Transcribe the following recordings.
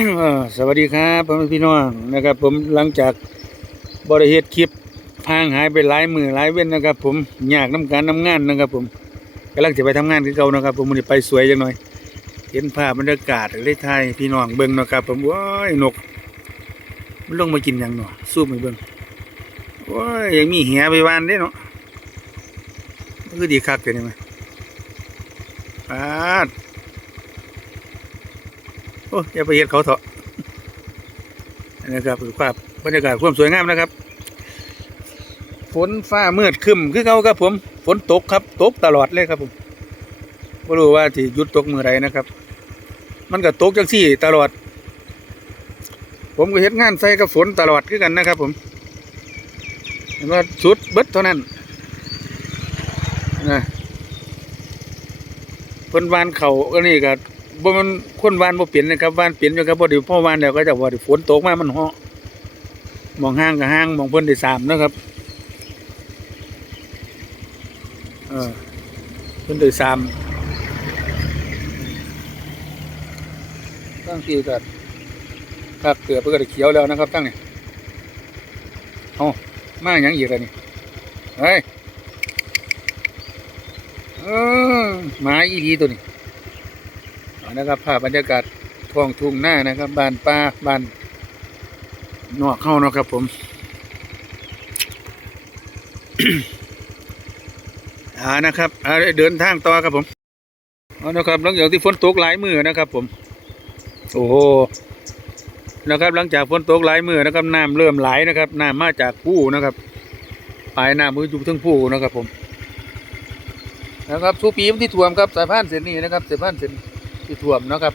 สวัสดีครับพ่อแม่พี่น้องนะครับ ผมหลังจากบริเหตุคลิปห่างหายไปหลายมือหลายเว้นนะครับ ผมอยากน้ำการน้ำงานนะครับ ผมกำลังจะไปทำงานคือเก่านะครับ ผมมันนี้ไปสวยจังหน่อย เห็นภาพบรรยากาศเลยไทยพี่น้องเบิ่งนะครับ ผมว้ายนกมันลงมากินหยังเนาะสู้ไปเบิ่งว้ายยังมีเหียไปวานเด้เนาะคือดีคักเลยนี่มั้ยปาด โอ้ยอย่าไปเห็ดเขาเถอะนะครับคือภาพบรรยากาศความสวยงามนะครับ ฝนฟ้ามืดครึ้มคือเขาครับผมฝนตกครับ ตกตลอดเลยครับผมไม่รู้ว่าที่หยุดตกมือไรนะครับ มันก็ตกจังสี่ตลอด ผมก็เฮ็ดงานใส่กับฝนตลอดคือกันนะครับ ผมเห็นว่าสุดเบิดเท่านั้นนะเพิ่นวานเขาก็นี่ก็ บ่มันคนวานบ่เปลี่ยนนะครับวานเปลี่ยนอยู่ครับบ่ด้พ่อวานแล้วก็จะว่าได้ฝนตกมามันเหาะมองห้างก็ห้างมองเพิ่นได้สามนะครับเออเพิ่นได้สามตั้งที่ก็ครับเกือบเพิ่นก็ได้เขียวแล้วนะครับ ตั้งนี่เอ้ามาหยังอีกแล้วนี่เฮ้ยเออหมาอีหลีตัวนี้ นะครับภาพบรรยากาศท้องทุ่งหน้านะครับ บ้านป่าบ้านนอกเข้านะครับผมอ่านะครับเดินทางต่อครับผมเอานะครับหลังจากที่ฝนตกหลายมือนะครับ ผม โอ้โหนะครับ หลังจากฝนตกหลายมือนะครับน้ำเริ่มไหลนะครับน้ำมาจากผู้นะครับปลายน้ำมืออยู่ทั้งผู้นะครับ ผม นะครับสูปีมันที่ท่วมครับสายพานเส้นนี้นะครับสายพานเส้น ที่ท่วมนะครับ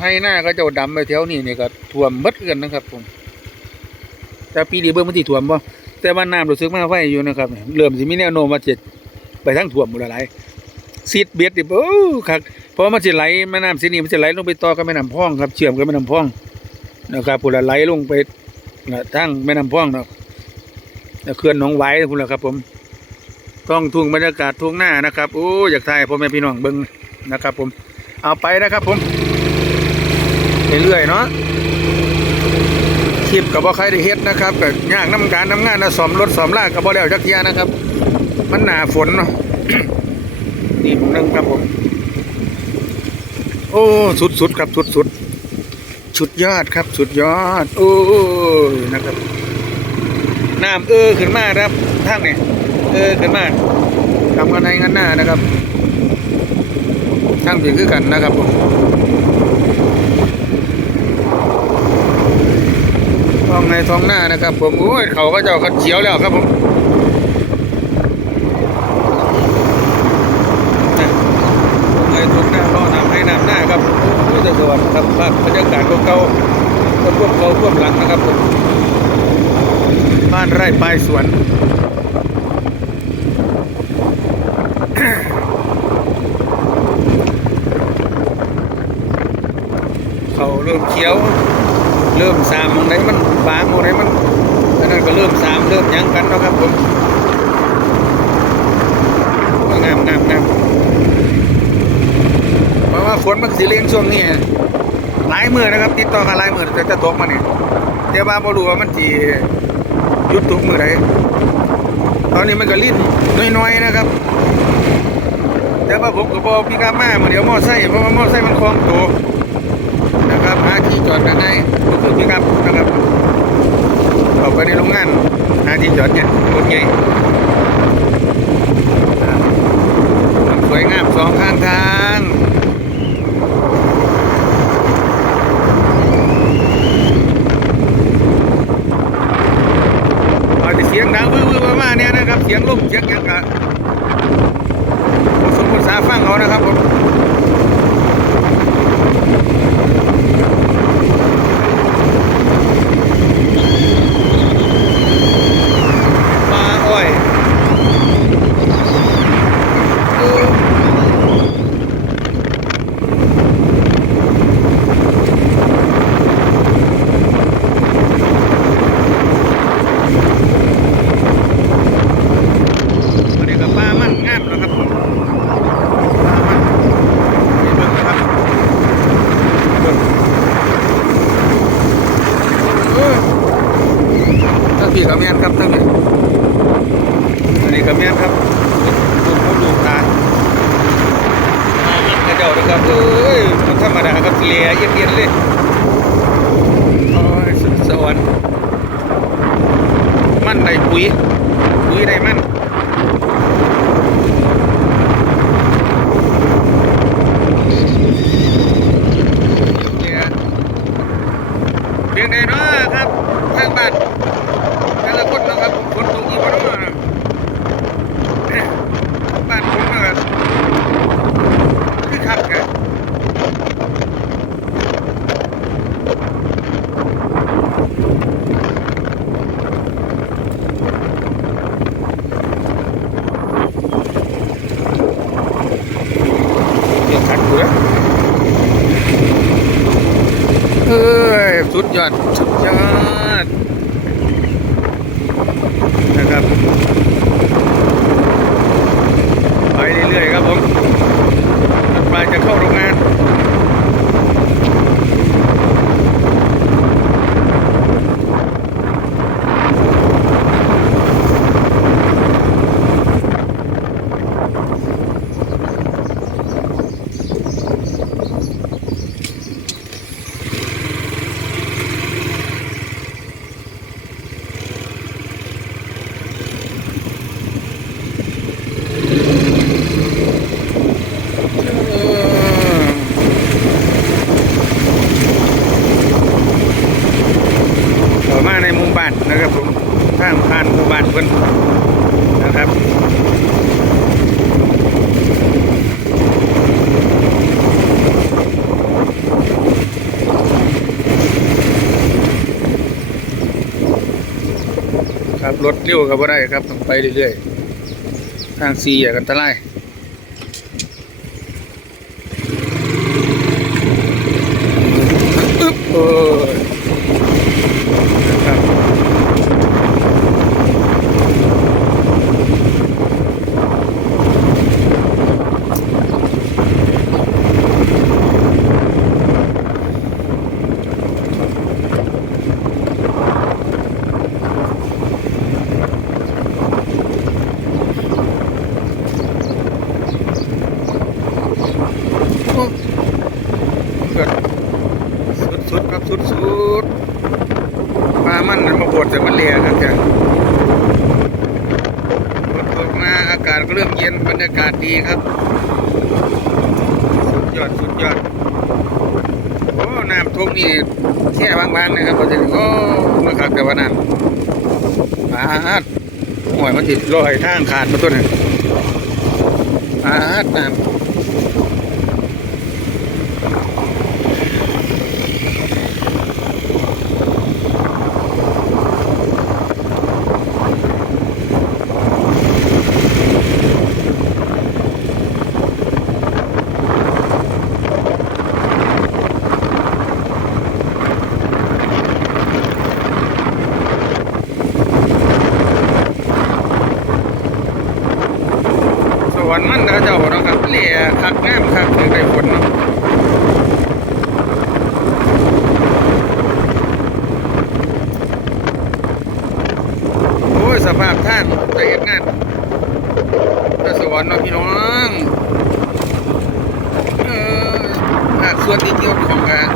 ให้หน้าก็เจ้าดำไปแถวนี้นี่ก็ท่วมหมดเกินนะครับ ผม แต่ปีนี้เบิ่งมันที่ท่วมบ่แต่ว่าน้ำรู้สึกมาไว้อยู่นะครับเริ่มสิมีแนวโน้มว่าจะไปทางท่วมหมดหลายซีดเบียดดิโอ้ครับเพราะมันสิไหลแม่น้ำส้นนี้มันสิไหลลงไปต่อกับแม่น้ำพ่องครับ เชื่อมกับแม่น้ำพ่องนะครับพุ่นละไหลลงไปน่ะทางแม่น้ำพ่องเนาะแล้วเขื่อนหนองไว้พุ่นละครับ ผมท้องทุ่งบรรยากาศทุ่งหน้านะครับโอ้อยากถ่ายพ่อแม่พี่น้องเบิ่ง นะครับผมเอาไปนะครับผมเรื่อยๆเนาะคลิปกับว่าใครได้เฮ็ดนะครับกับยากน้ำการน้ำงานนะสอมรถสอมลากกับบ่แล้วจักเทียนะครับ มันหนาฝนเนาะนี่ผมนึงครับผม โอ้สุดๆครับสุดๆสุดยอดครับ สุดยอด โอ้ยนะครับน้ำเออขึ้นมาครับทางนี่เออขึ้นมาทำกันในงั้นหน้านะครับ ทั้งผีคือกันนะครับผมท้องในท้องหน้านะครับ ผมโอ้ยเขาก็จ้าเขาเขียวแล้วครับผมในท้องหน้ารอน้ำให้น้ำหน้าครับโอ้จะสวัสดครับภาพบรรยากาศเก่าๆก็ท่วมเขาท่วมหลังนะครับผมบ้านไร่ปลายสวน เขียว เริ่มสามมองไหนมันบางมองไหนมันอันนั้นก็เริ่มสามเริ่มยังกันแล้วครับผมงามงามงามเพราะว่าฝนมันสีเลี้ยงช่วงนี้หลายมือนะครับ ติดต่อกันหลายมือแต่จะตกมาเนี่ยแต่ว่าบ่รู้ว่ามันจีหยุดตกมือไหนตอนนี้มันก็ลิ้นน้อยๆนะครับ แต่ว่าผมก็บอกพี่กามาเมื่อเดี๋ยวมอไซค์เพราะว่ามอไซค์มันคล้องตัว นะครับหาที่จอดกันได้ก็คือพี่ครับนะครับออกไปในโรงงานหาที่จอดเนี่ยรถใหญ่อ่าสวยงามสองข้างทางอาจจะเสียง ดังวื้อๆมาๆเนี่ยนะครับ เสียงลมเสียงยังกะสมบูรณ์สาฟังเขานะครับผมีกระเมียนครับทั้งนี้อันนี้กระเมียนครับดูผมดูตารกระเจ้านะครับเอ้ยธรรมดาครับเลียเย็นๆเลยโอ้ยสุดสวรรค์มันในปุ๋ยปุ๋ยในมัน ปลายจะเข้าโรงงาน เออต่อมาในหมู่บ้านนะครับผมทางผ่านหมู่บ้านเพิ่นนะครับ ค รถเร็วกับว่าได้ครับต้องไปเรื่อยๆทางซีอย่ากันตรายอึ๊บเออครับโอ้เกิด สุดสุดๆครับสุดสุดๆปลามันนั้นมาบดแต่มันเลียครับจ้ะฝนตกมาอากาศก็เริ่มเย็นบรรยากาศ ดีครับ สุดยอด สุดยอด โอ้ น้ำท่วมนี่แค่บางๆนะครับพอจะโอ้มาคักแต่ว่าน้ำอาฮัดห่วยมันติดลอยทางขาดมาตัวนึงอาฮัดน้ำ สวรรค์มันนะเจ้าเนาะครับเลียคักงามคักถึงได้ผลเนาะโอ้ยสภาพทางใจเฮ็ดงานแต่สวรรค์เนาะพี่น้องเออภาคส่วนที่เกี่ยวข้องกับ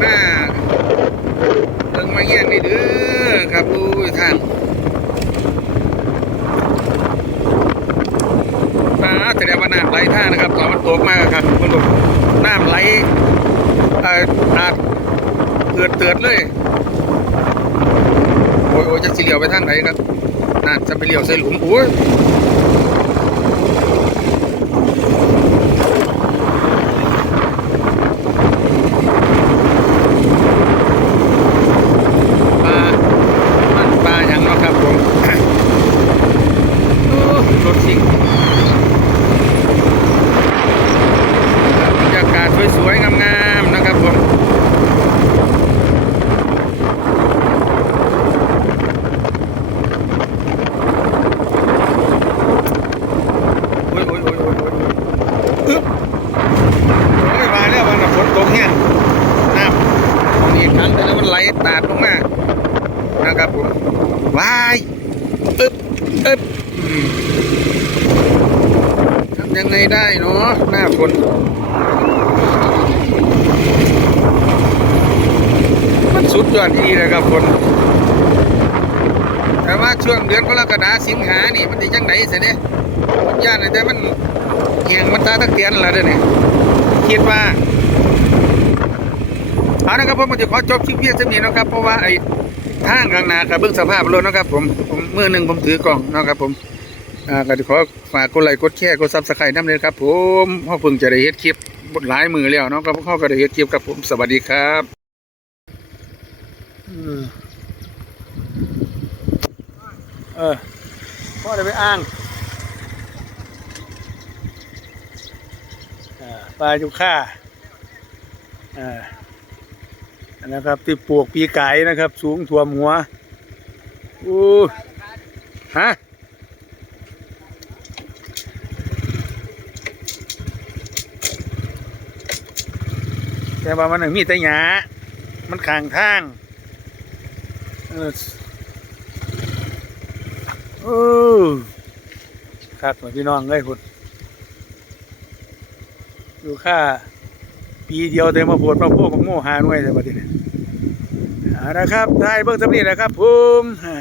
หน้าเบิ่งมาแย่งนี่เด้อครับดูทาง น้าแสดงว่าน้ำไหลท่านะครับตอนมันตกมากครับคุณผู้ชมน้ำไหลเอ่ออาจ เตือดเลย โอ้ยโอ้ยจะสิเลี้ยวไปทางไหนครับน่าจะไปเลี้ยวใส่หลุมโอ้ยปลามันปลาอย่างเนาะครับผม โอ้รถสิง บรรยากาศสวยๆ งามๆ นะครับผมโอ้ยโอ้ยโอ้ยโอ้ยโอ้ยอึ๊บโอ้ยมาแล้วมันกับฝนตกเนี่ยน้ำมีครั้งแต่แล้วมันไหลตาดลงมา นะครับผม ว้ายอึ๊บอึ๊บอืมำยังได้เนาะหน้าฝนมันสุดยอดดีเลยครับฝนแต่ว่าช่วงเดือนกรกฎาสิงหานี่มันจะยังไงเสียเนี่ยย่านแต่มันเกียงมันตาตะเกียนแล้วเด้อเนี่ยคิดว่าเอานะครับผมจะขอจบคลิปเพียงเท่านี้นะครับเพราะว่าไอ้ทางข้างนากับเบื้องสภาพรถนะครับผมผมเมื่อหนึ่งผมถือกล่องนะครับผม อ่าก็ขอฝากกดไลค์กดแชร์กดซับสไครต์น้ำเลยครับผมพ่อพิ่งจะได้เฮ็ดคลิปบทหลายมือแล้วเนาะก็พ่อก็ได้เฮ็ดคลิปกับผมสวัสดีครับอืมเออพ่อได้ไปอ้างปลาจุค่าอ่านะครับที่ปลูกปีไก่นะครับ สูงท่วมหัวอู้ฮะ แต่ว่ามันมีแต่หยามันข้างทางเออโอ้คักเหมือนพี่น้องเลยพุ่นดูค่า ปีเดียวแต่มาปวดมาพวกของโม่หาหน่วยแต่บัดนี้เอานะครับได้เบิ่งสำนีนะครับผมอ่า